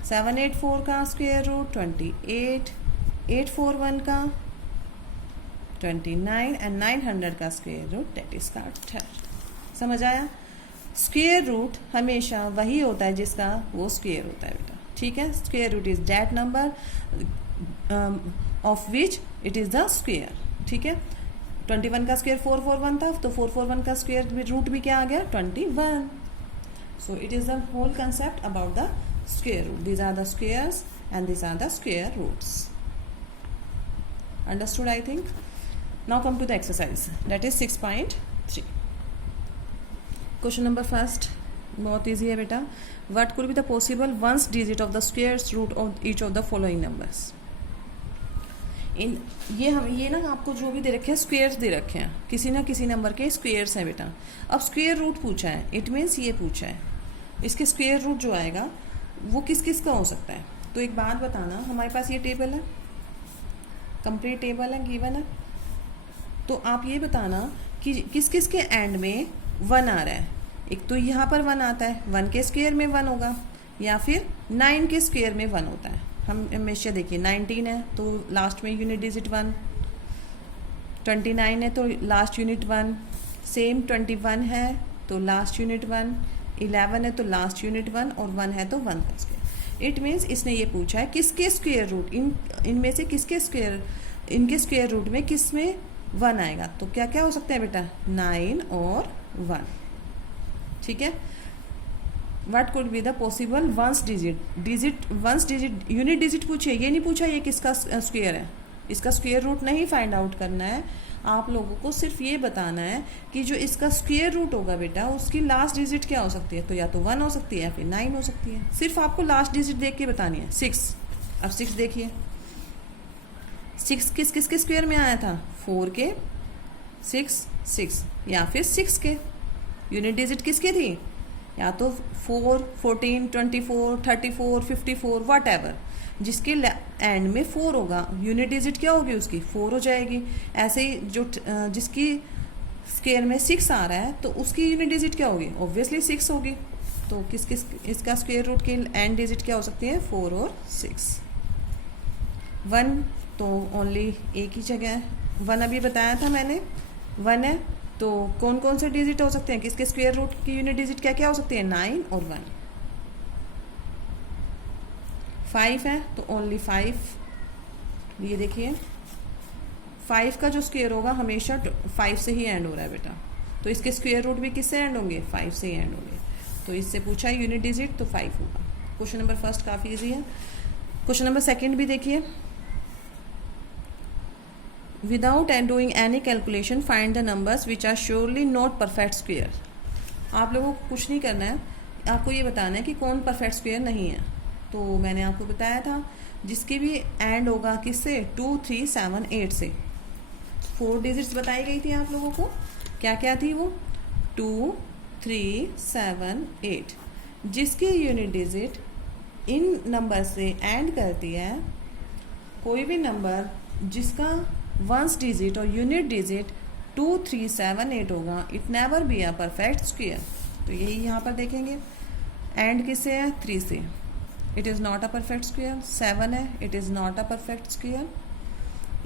784 का स्क्वायर रूट 28, 841 का 29 एंड 900 का स्क्वायर रूट, डेट इज का 30। समझ आया? स्क्वायर रूट हमेशा वही होता है जिसका वो स्क्वायर होता है बेटा। ठीक है, square root is that number of which it is the square. ठीक है, 21 का स्क्वायर 441 था, तो 441 का स्क्वायर रूट भी क्या आ गया 21। So it is the whole concept about the square root. These are the squares and these are the square roots. Understood, I think? Now come to the exercise. That is 6.3. Question number first. बहुत easy है बेटा. What could be the possible ones digit of the squares root of each of the following numbers? ये ना आपको जो भी दे रखे हैं स्क्वेयर्स दे रखे हैं, किसी ना किसी नंबर के स्क्वेयर्स हैं बेटा। अब स्क्वेयर रूट पूछा है, इट मीन्स ये पूछा है इसके स्क्वेयर रूट जो आएगा वो किस किस का हो सकता है। तो एक बात बताना, हमारे पास ये टेबल है, कंप्लीट टेबल है, गिवन है, तो आप ये बताना कि किस किस के एंड में 1 आ रहा है। एक तो यहाँ पर 1 आता है, 1 के स्क्वेयर में 1 होगा, या फिर 9 के स्क्वेयर में 1 होता है। हम हमेशा देखिए 19 है तो लास्ट में यूनिट डिजिट 1, 29 है तो लास्ट यूनिट 1, सेम 21 है तो लास्ट यूनिट 1, 11 है तो लास्ट यूनिट 1 और 1 है तो 1 का स्क्वायर। इट मीन्स इसने ये पूछा है किसके स्क्वायर रूट, इनमें से किसके स्क्वायर, इनके स्क्वायर रूट में किस में 1 आएगा। तो क्या क्या हो सकता है बेटा 9 और 1। ठीक है, what could be the possible ones digit unit digit पूछिए, ये नहीं पूछा ये किसका स्क्वायर है, इसका स्क्वायर रूट नहीं फाइंड आउट करना है। आप लोगों को सिर्फ ये बताना है कि जो इसका स्क्वायर रूट होगा बेटा उसकी लास्ट डिजिट क्या हो सकती है। तो या तो 1 हो सकती है या फिर 9 हो सकती है। सिर्फ आपको लास्ट डिजिट देख के बतानी है। 6, अब 6 देखिए, 6 किसके स्क्वायर में आया था, 4 के 6 या फिर 6 के। यूनिट डिजिट किसकी थी, या तो 4, 14, 24, 34, 54 वट एवर, जिसके एंड में 4 होगा यूनिट डिजिट क्या होगी उसकी 4 हो जाएगी। ऐसे ही जो जिसकी स्क्वायर में 6 आ रहा है तो उसकी यूनिट डिजिट क्या होगी, ऑब्वियसली 6 होगी। तो किस इसका स्क्वायर रूट की एंड डिजिट क्या हो सकती है 4 और 6। 1 तो ओनली एक ही जगह है, 1 अभी बताया था मैंने, 1 है, तो कौन कौन से डिजिट हो सकते हैं, किसके स्क्वायर रूट की यूनिट डिजिट क्या क्या हो सकती है, 9 और 1। 5 है तो ओनली 5, ये देखिए 5 का जो स्क्वायर होगा हमेशा 5 से ही एंड हो रहा है बेटा, तो इसके स्क्वायर रूट भी किससे एंड होंगे, 5 से ही एंड होंगे। तो इससे पूछा है यूनिट डिजिट, तो 5 होगा। क्वेश्चन नंबर फर्स्ट काफ़ी इजी है। क्वेश्चन नंबर सेकंड भी देखिए, without and doing any calculation find the numbers which are surely not perfect square. आप लोगों को कुछ नहीं करना है, आपको ये बताना है कि कौन परफेक्ट स्क्वायर नहीं है। तो मैंने आपको बताया था जिसकी भी एंड होगा किससे, 2, 3, 7, 8 से। 4 डिजिट्स बताई गई थी आप लोगों को, क्या क्या थी वो, 2, 3, 7, 8। जिसकी यूनिट डिजिट इन नंबर से एंड करती है, कोई भी नंबर जिसका वंस डिजिट और यूनिट डिजिट 2, 3, 7, 8 होगा, it never be a perfect square. तो यही यहाँ पर देखेंगे, एंड किससे है, 3 से, it is not a perfect square. 7 है, it is not a perfect square.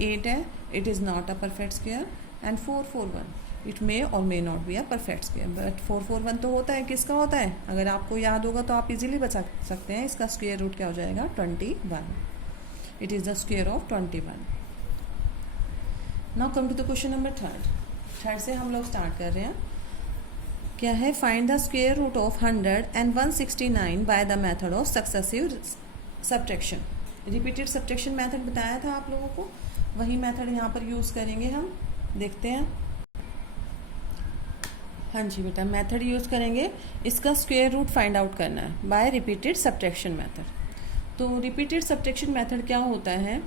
8 है, it is not a perfect square. And 4, 4, 1, it may or may not be a perfect square. But 4, 4, 1 तो होता है, किसका होता है, अगर आपको याद होगा तो आप इजीली बता सकते हैं, इसका स्क्वायर रूट क्या हो जाएगा, 21। It is the square of 21। Now come to the question number third से हम लोग स्टार्ट कर रहे हैं। क्या है, find the square root of 100 and 169 by the method of successive subtraction. Repeated subtraction method बताया था आप लोगों को, वही मेथड यहाँ पर यूज़ करेंगे हम, देखते हैं। हाँ जी बेटा, मेथड यूज़ करेंगे, इसका स्क्वायर रूट फाइंड आउट करना है बाय रिपीटेड सब्ट्रैक्शन मेथड। तो रिपीटेड सब्ट्रैक्शन मेथड क्या होता है,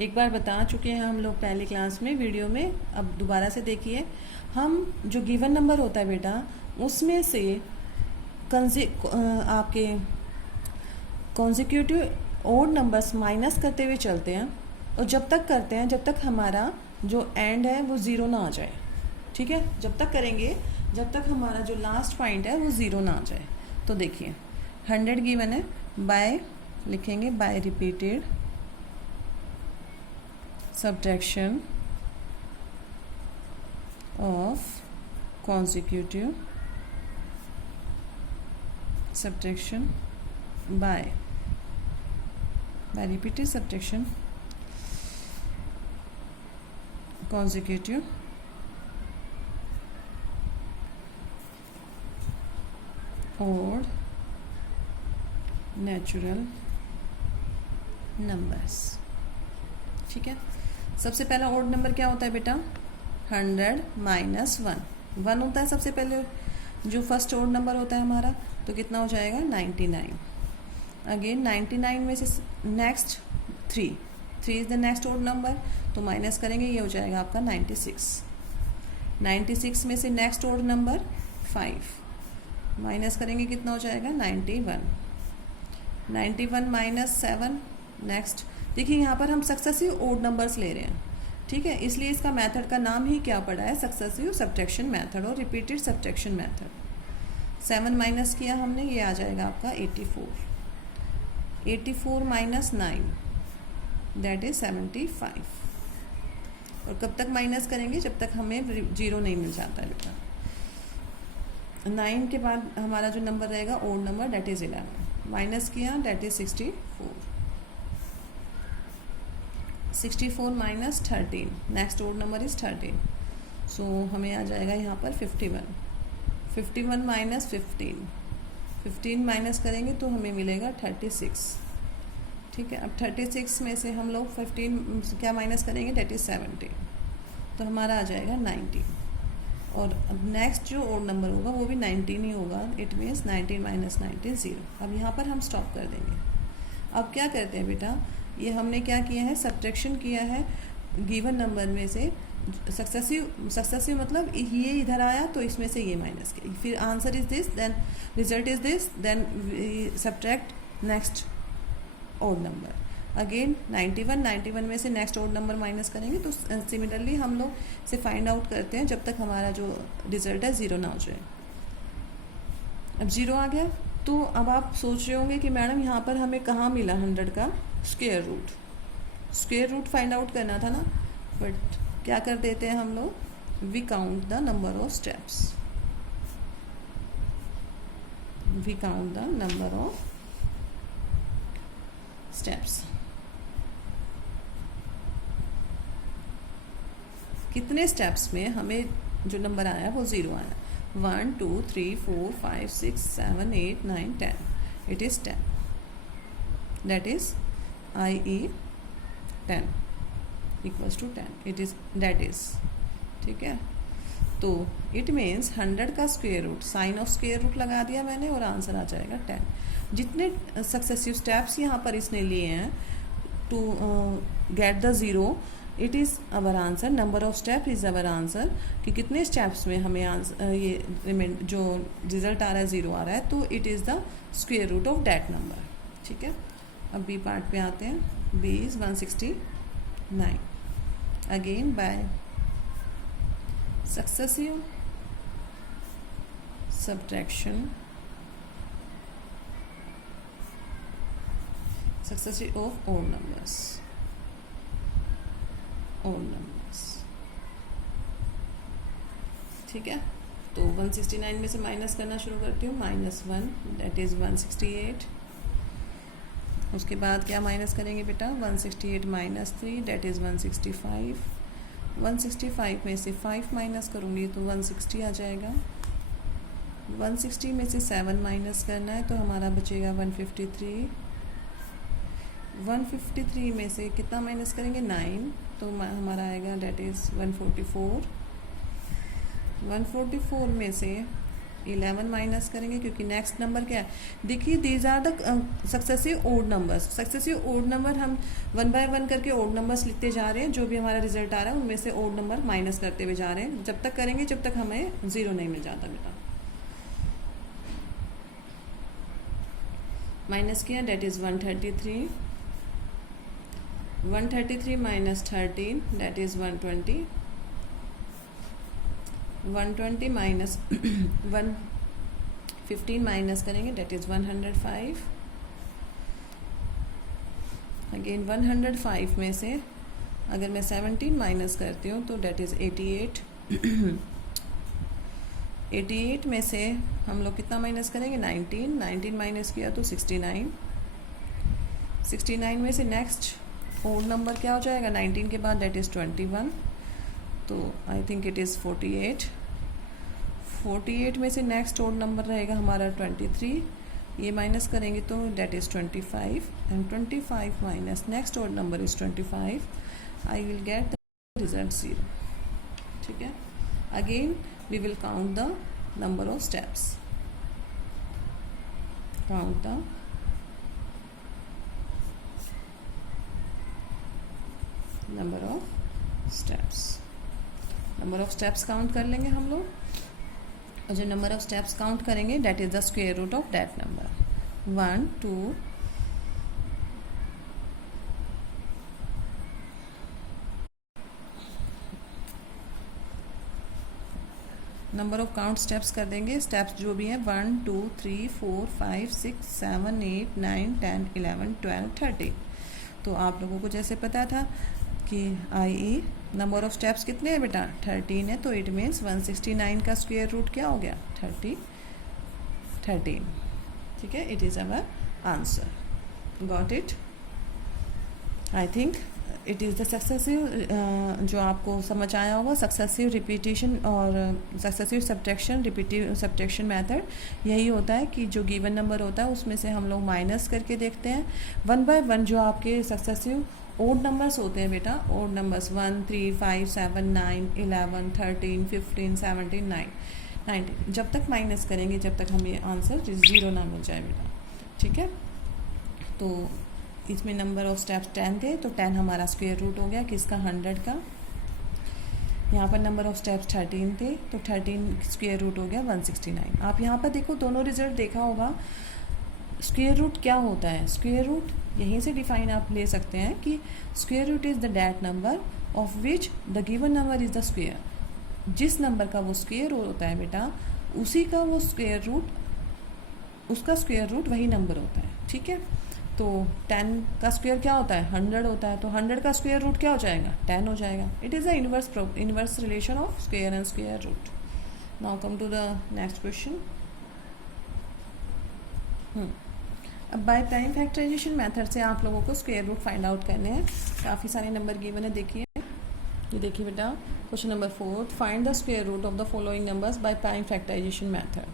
एक बार बता चुके हैं हम लोग पहली क्लास में, वीडियो में, अब दोबारा से देखिए। हम जो गिवन नंबर होता है बेटा, उसमें से आपके कॉन्जिक्यूटिव ओड नंबर्स माइनस करते हुए चलते हैं, और जब तक करते हैं जब तक हमारा जो एंड है वो ज़ीरो ना आ जाए। ठीक है, जब तक करेंगे जब तक हमारा जो लास्ट पॉइंट है वो ज़ीरो ना आ जाए। तो देखिए 100 गिवन है, बाय लिखेंगे by repeated subtraction of consecutive subtraction by repeated subtraction consecutive odd natural numbers। ठीक है, सबसे पहला ओड नंबर क्या होता है बेटा, 100 माइनस 1 होता है सबसे पहले, जो फर्स्ट ओड नंबर होता है हमारा, तो कितना हो जाएगा 99। अगेन 99 में से next 3 is the next odd number, तो माइनस करेंगे, ये हो जाएगा आपका 96। 96 में से नेक्स्ट ओड नंबर 5, माइनस करेंगे, कितना हो जाएगा 91। 91 माइनस 7, नेक्स्ट। देखिए यहाँ पर हम सक्सेसिव ओड नंबर्स ले रहे हैं, ठीक है, इसलिए इसका मेथड का नाम ही क्या पड़ा है, सक्सेसिव सब्ट्रैक्शन मेथड और रिपीटेड सब्ट्रैक्शन मेथड। 7 माइनस किया हमने, ये आ जाएगा आपका 84। 84 माइनस 9 दैट इज 75। और कब तक माइनस करेंगे, जब तक हमें जीरो नहीं मिल जाता है बेटा। 9 के बाद हमारा जो नंबर रहेगा odd number that is 11, minus किया that is 64। 64 minus 13, next odd number is 13, so हमें आ जाएगा यहाँ पर 51। 51 माइनस 15 माइनस करेंगे तो हमें मिलेगा 36। ठीक है, अब 36 में से हम लोग 15 क्या माइनस करेंगे, दैट इज 17, तो हमारा आ जाएगा 19। और अब नेक्स्ट जो ओड नंबर होगा वो भी 19 ही होगा, इट मीन्स 19 माइनस 19 0। अब यहाँ पर हम स्टॉप कर देंगे। अब क्या करते हैं बेटा, ये हमने क्या किया है, सब्ट्रैक्शन किया है गिवन नंबर में से, सक्सेसिव मतलब ये इधर आया तो इसमें से ये माइनस किया, फिर answer is this, then result is this, then subtract next odd number. Again 91 में से नेक्स्ट ओड नंबर माइनस करेंगे, तो सिमिलरली हम लोग से फाइंड आउट करते हैं जब तक हमारा जो रिजल्ट है ज़ीरो ना हो जाए। अब ज़ीरो आ गया, तो अब आप सोच रहे होंगे कि मैडम यहाँ पर हमें कहाँ मिला 100 का square root, square root find out करना था ना, बट क्या कर देते हैं हम लोग, we count the number of steps, we count the number of steps. कितने स्टेप्स में हमें जो नंबर आया वो 0 आया, 1 2 3 4 5 6 7 8 9 10, it is 10, that is IE 10 equals to 10, it is that is, ठीक है। तो इट मीन्स 100 का square root, sign of square root लगा दिया मैंने और आंसर आ जाएगा 10। जितने सक्सेसिव स्टेप्स यहाँ पर इसने लिए हैं to get the 0, it is our answer, number of step is our answer, कि कितने स्टेप्स में हमें आंसर ये जो रिजल्ट आ रहा है 0 आ रहा है, तो it is the square root of that number, ठीक है। अब बी पार्ट पे आते हैं। B is 169। Again by successive subtraction, successive of odd numbers, ठीक है। तो 169 में से माइनस करना शुरू करती हूँ, -1 दैट इज़ 168। उसके बाद क्या माइनस करेंगे बेटा, 168 -3 दैट इज़ 165। 165 में से 5 माइनस करूँगी तो 160 आ जाएगा। 160 में से 7 माइनस करना है तो हमारा बचेगा 153। 153 में से कितना माइनस करेंगे, 9, तो हमारा आएगा डेट इज़ 144। 144 में से 11 माइनस करेंगे क्योंकि नेक्स्ट नंबर क्या है, देखिए these are the successive odd numbers. Successive odd number हम 1 बाय 1 करके ओड नंबर्स लिखते जा रहे हैं, जो भी हमारा रिजल्ट आ रहा है उनमें से ओड नंबर माइनस करते हुए जा रहे हैं, जब तक करेंगे जब तक हमें 0 नहीं मिल जाता बेटा। माइनस किया that is 133। 133 minus 13 that is 120। 120 minus 115 minus करेंगे डेट इज़ 105। अगेन 105 में से अगर मैं 17 माइनस करती हूँ तो डेट इज़ 88। 88 में से हम लोग कितना माइनस करेंगे, 19। 19 माइनस किया तो 69। 69 में से नेक्स्ट ओड नंबर क्या हो जाएगा 19 के बाद, डेट इज़ 21, तो आई थिंक इट इज़ 48। 48 में से नेक्स्ट ओड नंबर रहेगा हमारा 23, ये माइनस करेंगे तो that is 25, and 25 minus next odd number is 25, I will get the result 0, ठीक है। Again we will count the number of steps, count the number of steps. Number of steps count कर लेंगे हम लोग, और जो नंबर ऑफ स्टेप्स काउंट करेंगे that is the square root of that number. 1 2 number of count steps कर देंगे, steps जो भी हैं 1 2 3 4 5 6 7 8 9 10 11 12 13। तो आप लोगों को जैसे पता था कि IE नंबर ऑफ स्टेप्स कितने हैं बेटा, 13 है, तो इट मीन्स 169 का स्क्वायर रूट क्या हो गया, 13, ठीक है। It is our answer, got it. I think it is the successive, जो आपको समझ आया होगा, सक्सेसिव रिपीटेशन और successive subtraction, repetitive subtraction method यही होता है कि जो गिवन नंबर होता है उसमें से हम लोग माइनस करके देखते हैं 1 बाय 1। जो आपके सक्सेसिव ओड नंबर्स होते हैं बेटा, ओड नंबर्स 1 3 5 7 9 11 13 15 17 9 19, जब तक माइनस करेंगे जब तक हमें आंसर 0 ना मिल जाए बेटा, ठीक है। तो इसमें नंबर ऑफ स्टेप्स 10 थे, तो 10 हमारा स्क्वायर रूट हो गया किसका, 100 का। यहाँ पर नंबर ऑफ स्टेप्स 13 थे, तो 13 स्क्वायर रूट हो गया 169। आप यहाँ पर देखो, दोनों रिजल्ट देखा होगा। स्क्वायर रूट क्या होता है, स्क्वायर रूट यहीं से डिफाइन आप ले सकते हैं कि square root is the that number of which the given number is the square. जिस नंबर का वो स्क्वायर होता है बेटा, उसी का वो स्क्वायर रूट, उसका स्क्वायर रूट वही नंबर होता है, ठीक है। तो 10 का स्क्वायर क्या होता है 100 होता है, तो 100 का स्क्वायर रूट क्या हो जाएगा 10 हो जाएगा. It is the inverse relation of square and square root. Now come to the next question. अब बाय प्राइम फैक्टराइजेशन मेथड से आप लोगों को स्क्वायर रूट फाइंड आउट करने हैं. काफ़ी सारे नंबर गिवन है. देखिए ये देखिए बेटा, question number 4, find the square root of the following numbers by prime factorization method.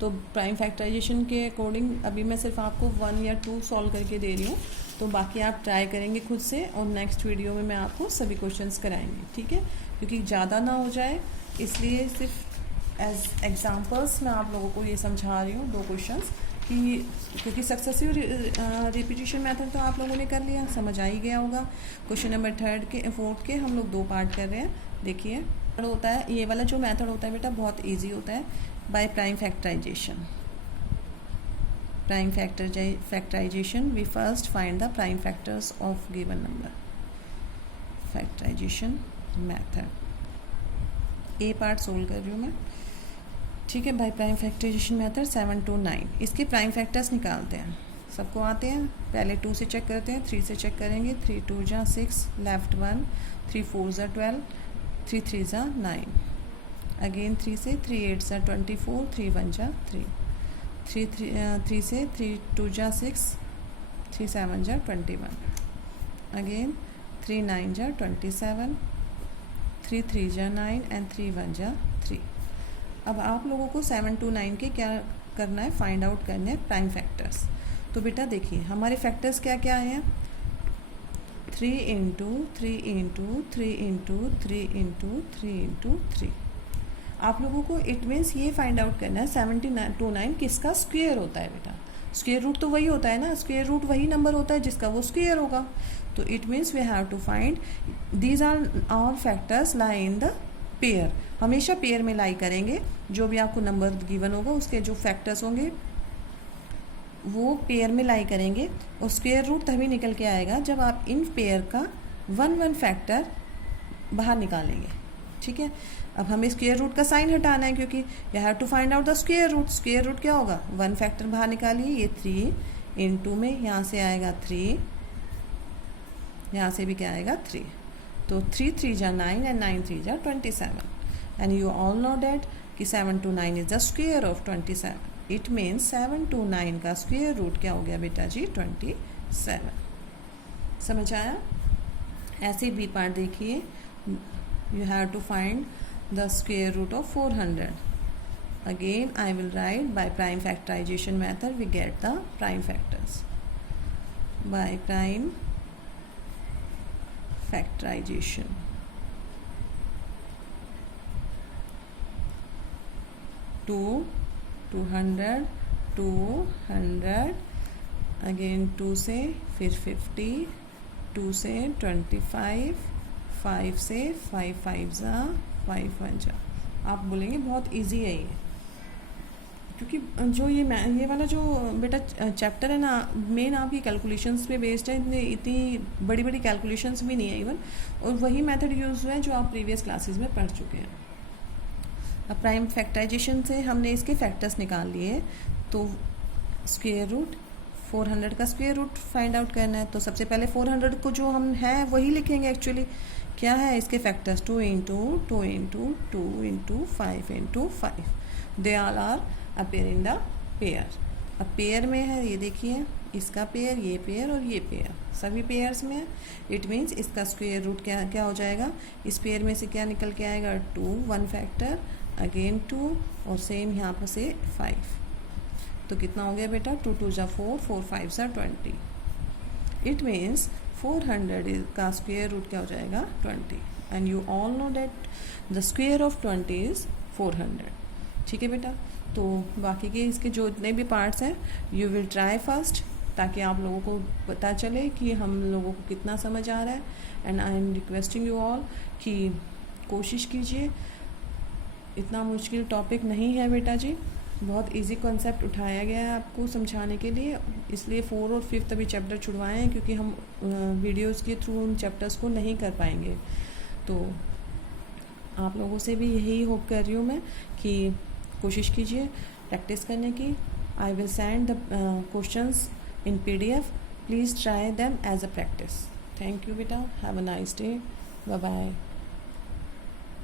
तो प्राइम फैक्टराइजेशन के अकॉर्डिंग अभी मैं सिर्फ आपको 1 या 2 सॉल्व करके दे रही हूँ, तो बाकी आप ट्राई करेंगे खुद से और नेक्स्ट वीडियो में मैं आपको सभी क्वेश्चंस कराएंगे. ठीक है, क्योंकि ज़्यादा ना हो जाए इसलिए सिर्फ एज एग्जाम्पल्स मैं आप लोगों को ये समझा रही हूँ 2 क्वेश्चंस कि क्योंकि सक्सेसिव रिपीटिशन मेथड तो आप लोगों ने कर लिया, समझ आ ही गया होगा. क्वेश्चन नंबर 4 के हम लोग 2 पार्ट कर रहे हैं. देखिए होता है ये वाला जो मेथड होता है बेटा बहुत इजी होता है. By prime factorization we first find the prime factors of given number. Factorization method A part solve कर रही हूँ मैं. ठीक है, by prime factorization method 7 to 9 इसके प्राइम फैक्टर्स निकालते हैं. सबको आते हैं. पहले 2 से चेक करते हैं, 3 से चेक करेंगे. 3 2 जा 6, लेफ्ट 1, 3 4 जा 12, 3 3 जा 9, अगेन 3 से 3 8 जा 24, 3 1 जा 3, 3 से 3 2 जा 6, 3 7 जा 21, अगेन 3 9 जा 27, 3 3 जा 9 एंड 3 1 जा 3. अब आप लोगों को 7 to 9 के क्या करना है, फाइंड आउट करने हैं प्राइम फैक्टर्स. तो बेटा देखिए हमारे फैक्टर्स क्या क्या हैं. 3 into 3 into 3 into 3 into 3 into 3. आप लोगों को इट मीन्स ये फाइंड आउट करना है 7 to 9 किसका स्क्वायर होता है बेटा. स्क्वायर रूट तो वही होता है ना, स्क्वायर रूट वही नंबर होता है जिसका वो स्क्वायर होगा. तो it means we have to find these are our factors lie in the pair. हमेशा पेयर में लाई करेंगे. जो भी आपको नंबर गिवन होगा उसके जो फैक्टर्स होंगे वो पेयर में लाई करेंगे. और स्क्वायर रूट तभी निकल के आएगा जब आप इन पेयर का 1 फैक्टर बाहर निकालेंगे. ठीक है, अब हमें स्क्वायर रूट का साइन हटाना है क्योंकि you have to find out the square root. Square root क्या होगा 1 फैक्टर बाहर निकालिए. ये 3 इंटू में यहाँ से आएगा 3, यहाँ से भी क्या आएगा 3. तो 3 3 जा 9 एंड 9 3 जा 27. And you all know that कि 7 to 9 is the square of 27. It means 7 to 9 का स्क्वायर रूट क्या हो गया बेटा जी 27. समझ आया. ऐसे बी पार्ट देखिए. You have to find the square root of 400. Again I will write by prime factorization method we get the prime factors. By prime factorization. Two, 200, 200, again 2 से फिर 50, 2 से 25, 5 से 5 5 जा 5 1 जा. आप बोलेंगे बहुत इजी है ये, क्योंकि जो ये वाला जो बेटा चैप्टर है ना मेन आपकी कैलकुलेशंस पे बेस्ड है. इतनी बड़ी बड़ी कैलकुलेशंस भी नहीं है इवन, और वही मेथड यूज़ हुआ है जो आप प्रीवियस क्लासेस में पढ़ चुके हैं. अब प्राइम फैक्टराइजेशन से हमने इसके फैक्टर्स निकाल लिए. तो स्क्वायर रूट 400 का स्क्वायर रूट फाइंड आउट करना है. तो सबसे पहले 400 को जो हम है वही लिखेंगे. एक्चुअली क्या है इसके factors 2 into 2 into 2 into 5 into 5. They all are appear in the pair. अब पेयर में है ये देखिए, इसका पेयर, ये पेयर और ये पेयर सभी पेयर्स में है. इट मीन्स इसका स्क्वायर रूट क्या हो जाएगा. इस पेयर में से क्या निकल के आएगा 2, 1 फैक्टर, अगेन 2 और सेम यहाँ पर से 5. तो कितना हो गया बेटा 2 2 जा 4, 4 5 जा 20. इट मीन्स 400 का स्क्वायर रूट क्या हो जाएगा 20. And you all know that the square of 20 is 400. ठीक है बेटा. तो बाकी के इसके जो इतने भी पार्ट्स हैं यू विल ट्राई फर्स्ट, ताकि आप लोगों को पता चले कि हम लोगों को कितना समझ आ रहा है. And I am requesting you all कि कोशिश कीजिए. इतना मुश्किल टॉपिक नहीं है बेटा जी, बहुत इजी कॉन्सेप्ट उठाया गया है आपको समझाने के लिए. इसलिए 4 और 5 अभी चैप्टर छुड़वाए हैं क्योंकि हम वीडियोस के थ्रू उन चैप्टर्स को नहीं कर पाएंगे. तो आप लोगों से भी यही होप कर रही हूँ मैं कि कोशिश कीजिए प्रैक्टिस करने की. I will send the questions in PDF please try them as a practice. Thank you बेटा, have a nice day, bye bye.